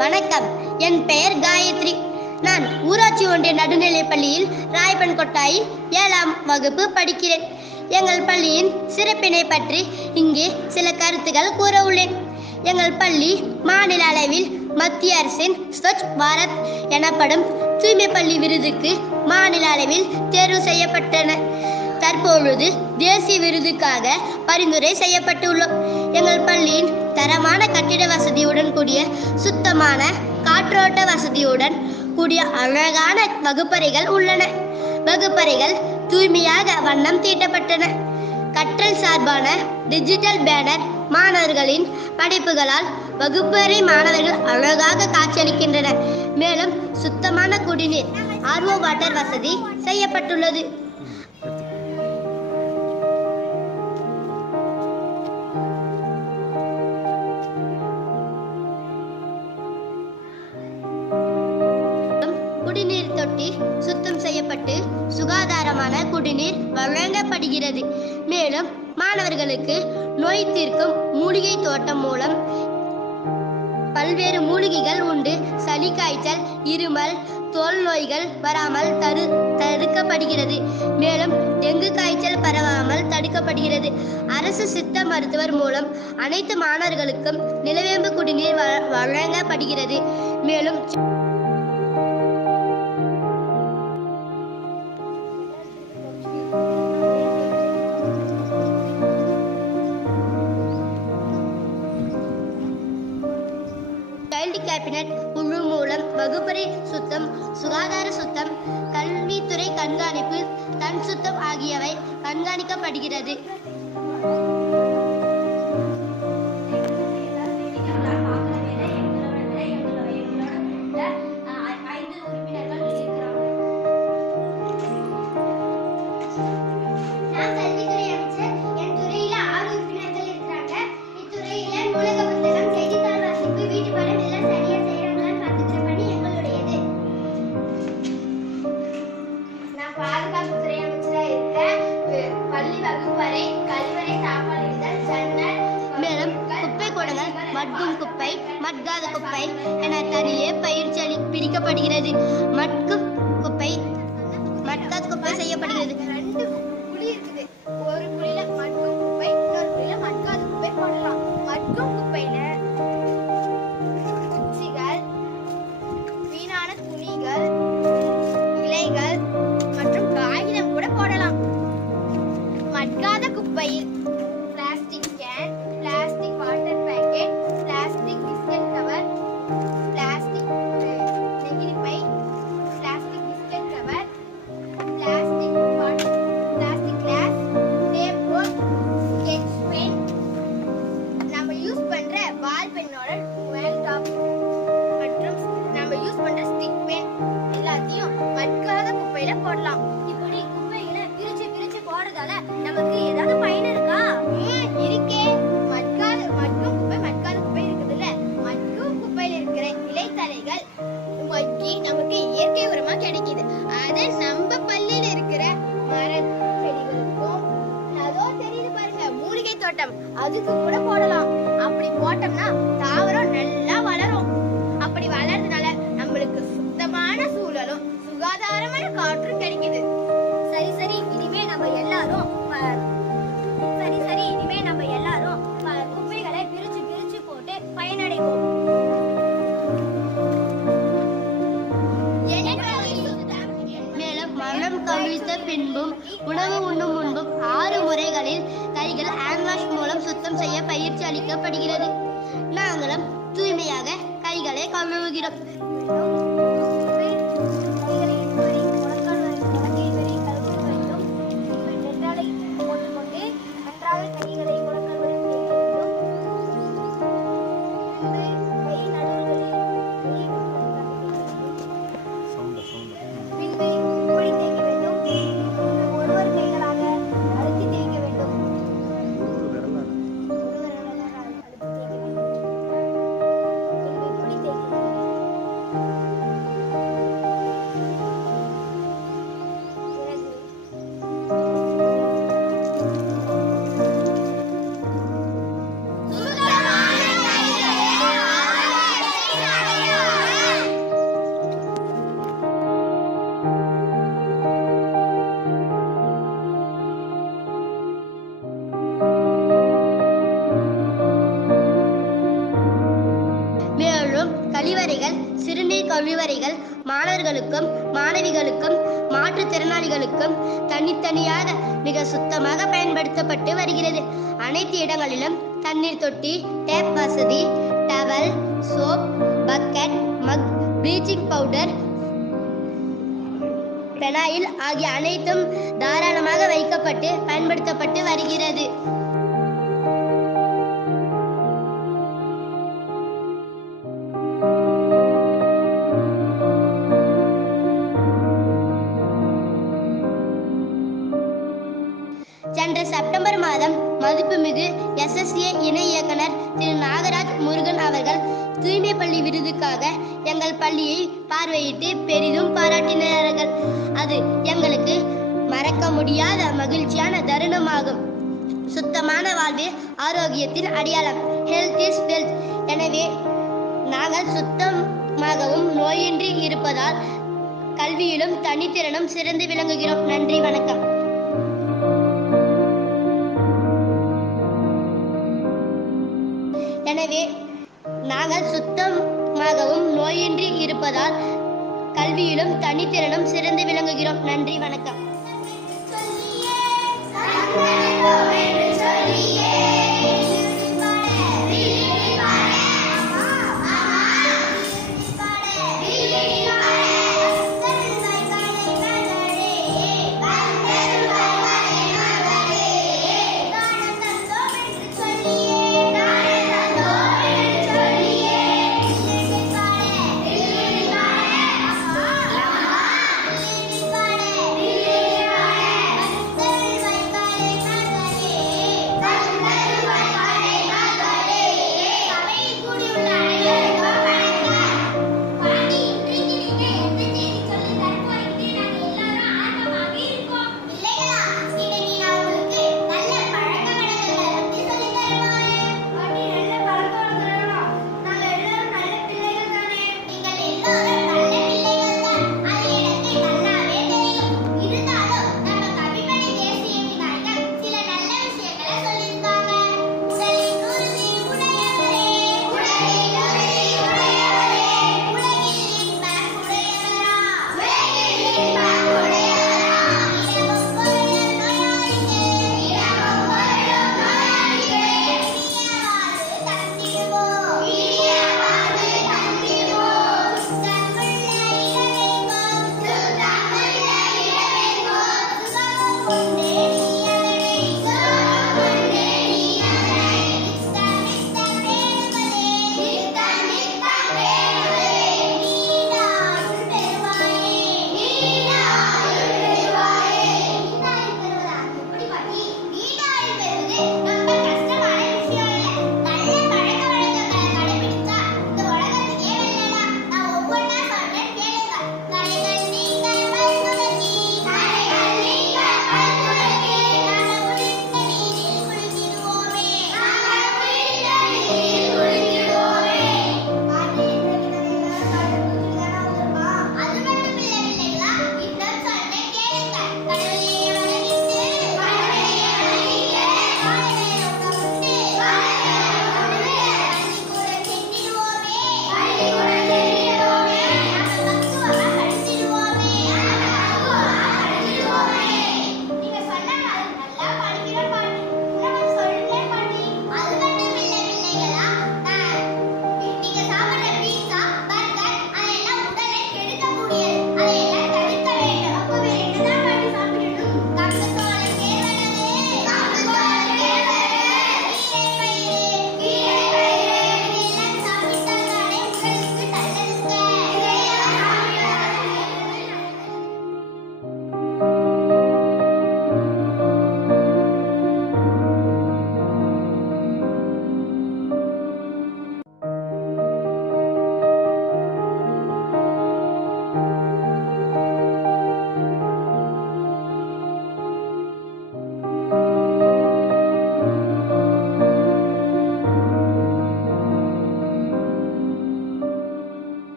வணக்கம். என் பெயர் காயத்ரி. நான் ஊராட்சி ஒன்றிய நடுநிலைப் பள்ளியில் ராயப்பன் கொட்டாயில் 7ஆம் வகுப்பு படிக்கிறேன். எங்கள் பள்ளியின் சிறப்பினை பற்றி இங்கே சில கருத்துக்கள் கூற உள்ளேன். எங்கள் பள்ளி மாநில அளவில் மத்திய அரசின் ஸ்வச் பாரத் எனப்படும் தூய்மை பள்ளி விருதுக்கு மாநில அளவில் தேர்வு செய்யப்பட்டன. தற்பொழுது தேசிய விருதுக்காக பரிந்துரை செய்யப்பட்டுள்ளோம். எங்கள் பள்ளியின் தரமான கட்டிட வசதியுடன் கூடிய சுத்தமான காற்றோட்ட வசதியுடன் கூடிய அழகான வகுப்பறைகள் உள்ளன. வகுப்பறைகள் தூய்மையாக வண்ணம் தீட்டப்பட்டன. கற்றல் சார்பான டிஜிட்டல் பேனர் மாணவர்களின் படைப்புகளால் வகுப்பறை மாணவர்கள் அழகாக காட்சியளிக்கின்றனர். மேலும் சுத்தமான குடிநீர் RO வாட்டர் வசதி செய்யப்பட்டுள்ளது. குடிநீர் தொட்டி சுத்தம் செய்யப்பட்டு சுகாதாரமான குடிநீர் வழங்கப்படுகிறது. மேலும் மாணவர்களுக்கு நோய் தீர்க்கும் மூலிகை தோட்டம் மூலம் பல்வேறு மூலிகைகள் உண்டு. சளி, காய்ச்சல், இருமல், தோல் நோய்கள் வராமல் தடுக்கப்படுகிறது. மேலும் டெங்கு காய்ச்சல் பரவாமல் தடுக்கப்படுகிறது. அரசு சித்த மருத்துவர் மூலம் அனைத்து மாணவர்களுக்கும் நிலவேம்பு குடிநீர் வழங்கப்படுகிறது. மேலும் சைல்டு கேபினட் குழு மூலம் வகுப்பறை சுத்தம், சுகாதார சுத்தம், கல்வித்துறை கண்காணிப்பு, தன் சுத்தம் ஆகியவை கண்காணிக்கப்படுகிறது. மேலும் குப்பை கூடங்கள் மட்கும் குப்பை, மட்காத குப்பை என தனியே பயிற்சி பிரிக்கப்படுகிறது. மட்கும் குப்பை, மட்காத குப்பை செய்யப்படுகிறது. 2 குழி இருக்குது. ஒரு குழியில மட்கும் குப்பை, இன்னொரு குழியில மட்காத குப்பை போடலாம். மட்கும் குப்பையில குச்சிகள், வீணான துணிகள், இலைகள் மற்றும் காகிதம் கூட போடலாம். மட்காத குப்பையில் plastic can, plastic water packet, plastic biscuit cover, plastic நெகிழி பை, plastic biscuit cover, plastic glass, tape board, sketch pen, நம்ம யூஸ் பண்ற பால் பென்னோட டுவெல் டாப் மற்றும் நம்ம யூஸ் பண்ற ஸ்டிக் பென் எல்லாத்தையும் மட்காத குப்பையில போடலாம். இப்படி குப்பைகளை பிரிச்சு பிரிச்சு போடுறதால நமக்கு ஏதாவது பயன் இருக்கா? இருக்கே. மட்கும் குப்பை, மட்காத குப்பை இருக்குதுல்ல, மட்கும் குப்பையில இருக்கிற இலைத்தலைகள் மக்கி நமக்கு இயற்கை உரமா கிடைக்குது. அதை நம்ம பள்ளியில இருக்கிற மர செடிகளுக்கும், அதோ தெரியுது பாருங்க மூலிகை தோட்டம், அதுக்கு கூட போடலாம். அப்படி போட்டோம்னா தாவரம் நல்லா வளரும். அப்படி வளர்றதுனால நம்மளுக்கு சுத்தமான சூழலும் சுகாதாரமான காற்றும் கிடைக்குது. சரி இனிமே நம்ம எல்லாரும் குப்பைகளை பிரிச்சு பிரிச்சு போட்டு பயனடைவோம். மேலும் மலம் கவிழ்த்த பின்பும் உணவு உண்ணும் முன்பும் 6 முறைகளில் கைகள் ஹேண்ட் வாஷ் மூலம் சுத்தம் செய்ய பயிற்சி அளிக்கப்படுகிறது. நாங்களும் தூய்மையாக கைகளை கழுவுகிறோம். கழிவறைகள், சிறுநீர் கழிவறைகள் மாணவர்களுக்கும் மாணவிகளுக்கும் மாற்றுத்திறனாளிகளுக்கும் தனித்தனியாக மிக சுத்தமாக பயன்படுத்தப்பட்டு வருகிறது. அனைத்து இடங்களிலும் தண்ணீர் தொட்டி, டேப் வசதி, டவல், சோப், பக்கெட், மக், ப்ளீச்சிங் பவுடர், பெனாயில் ஆகிய அனைத்தும் தாராளமாக வைக்கப்பட்டு பயன்படுத்தப்பட்டு வருகிறது. சென்ற செப்டம்பர் மாதம் மதிப்புமிகு SSA இணை இயக்குனர் திரு நாகராஜ் முருகன் அவர்கள் தூய்மை பள்ளி விருதுக்காக எங்கள் பள்ளியை பார்வையிட்டு பெரிதும் பாராட்டினார்கள். அது எங்களுக்கு மறக்க முடியாத மகிழ்ச்சியான தருணமாகும். சுத்தமான வாழ்வு ஆரோக்கியத்தின் அடையாளம். Health is wealth. எனவே நாங்கள் சுத்தமாகவும் நோயின்றி இருப்பதால் கல்வியிலும் தனித்திறனும் சிறந்து விளங்குகிறோம். நன்றி, வணக்கம். எனவே நாங்கள் சுத்தமாகவும் நோயின்றி இருப்பதால் கல்வியிலும் தனித்திறனும் சிறந்து விளங்குகிறோம். நன்றி, வணக்கம்.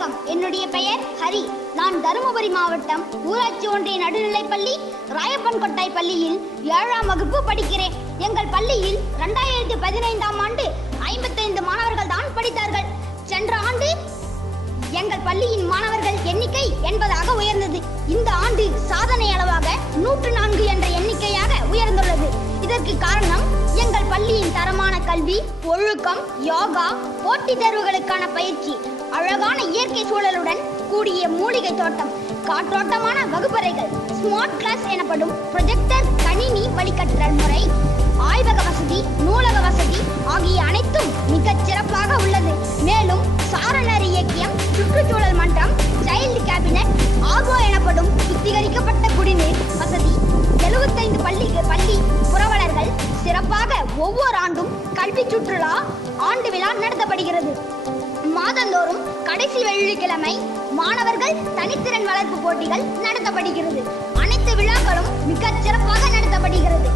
வணக்கம், என்னுடைய பெயர் ஹரி. நான் தருமபுரி மாவட்டம் ஊராட்சி ஒன்றிய நடுநிலைப்பள்ளி ராயப்பன் கொட்டாய் பள்ளியில் 7ஆம் வகுப்பு படிக்கிறேன். எங்கள் பள்ளியில் 2015ஆம் ஆண்டு 55 மாணவர்கள் தான் படித்தார்கள். சென்ற ஆண்டு எங்கள் பள்ளியின் மாணவர்கள் எண்ணிக்கை 80ஆக உயர்ந்தது. இந்த ஆண்டு சாதனை அளவாக 104 என்ற எண்ணிக்கையாக உயர்ந்துள்ளது. இதற்கு காரணம் எங்கள் பள்ளியின் தரமான கல்வி, ஒழுக்கம், யோகா, போட்டித் தேர்வுகளுக்கான பயிற்சி, அழகான இயற்கை சூழலுடன் கூடிய மூலிகை தோட்டம், காற்றோட்டமான வகுப்பறைகள், ஸ்மார்ட் கிளாஸ் எனப்படும் ப்ரொஜெக்டர் கணினி வழிகற்றல் முறை, ஆய்வக வசதி, நூலக வசதி ஆகிய அனைத்தும் மிகச் சிறப்பாக உள்ளது. மேலும் சாரணர் இயக்கியம், சுற்றுச்சூழல் மன்றம், சைல்டு கேபினட், ஆர்ஓ எனப்படும் சுத்திகரிக்கப்பட்ட குடிநீர் வசதி, 75 பள்ளி புரவலர்கள் சிறப்பாக ஒவ்வொரு ஆண்டும் கல்வி சுற்றுலா ஆண்டு விழா நடத்தப்படுகிறது. மாதந்தோறும் கடைசி வெள்ளிக்கிழமை மாணவர்கள் தனித்திறன் வளர்ப்பு போட்டிகள் நடத்தப்படுகிறது. அனைத்து விழாக்களும் மிகச் சிறப்பாக நடத்தப்படுகிறது.